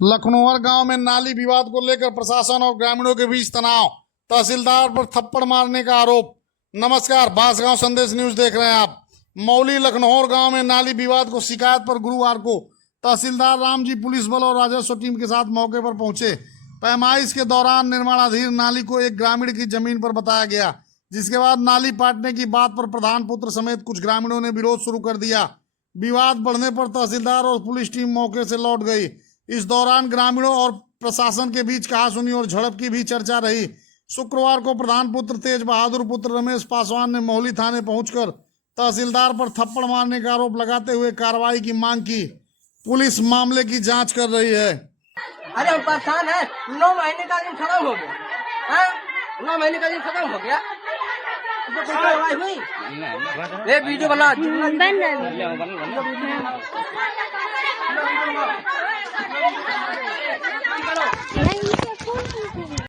लखनौर गांव में नाली विवाद को लेकर प्रशासन और ग्रामीणों के बीच तनाव, तहसीलदार पर थप्पड़ मारने का आरोप। नमस्कार, बांसगांव संदेश न्यूज देख रहे हैं आप। मौली लखनौर गांव में नाली विवाद को शिकायत पर गुरुवार को तहसीलदार रामजी पुलिस बल और राजस्व टीम के साथ मौके पर पहुंचे। पैमाइश के दौरान निर्माणाधीन नाली को एक ग्रामीण की जमीन पर बताया गया, जिसके बाद नाली पाटने की बात पर प्रधान पुत्र समेत कुछ ग्रामीणों ने विरोध शुरू कर दिया। विवाद बढ़ने पर तहसीलदार और पुलिस टीम मौके से लौट गई। इस दौरान ग्रामीणों और प्रशासन के बीच कहासुनी और झड़प की भी चर्चा रही। शुक्रवार को प्रधान पुत्र तेज बहादुर पुत्र रमेश पासवान ने मौली थाने पहुंचकर तहसीलदार पर थप्पड़ मारने का आरोप लगाते हुए कार्रवाई की मांग की। पुलिस मामले की जांच कर रही है। अरे हम परेशान है, 9 महीने का दिन खत्म हो गया है, 9 महीने का दिन खत्म हो गया। तो कोई कार्रवाई हुई? ये वीडियो बना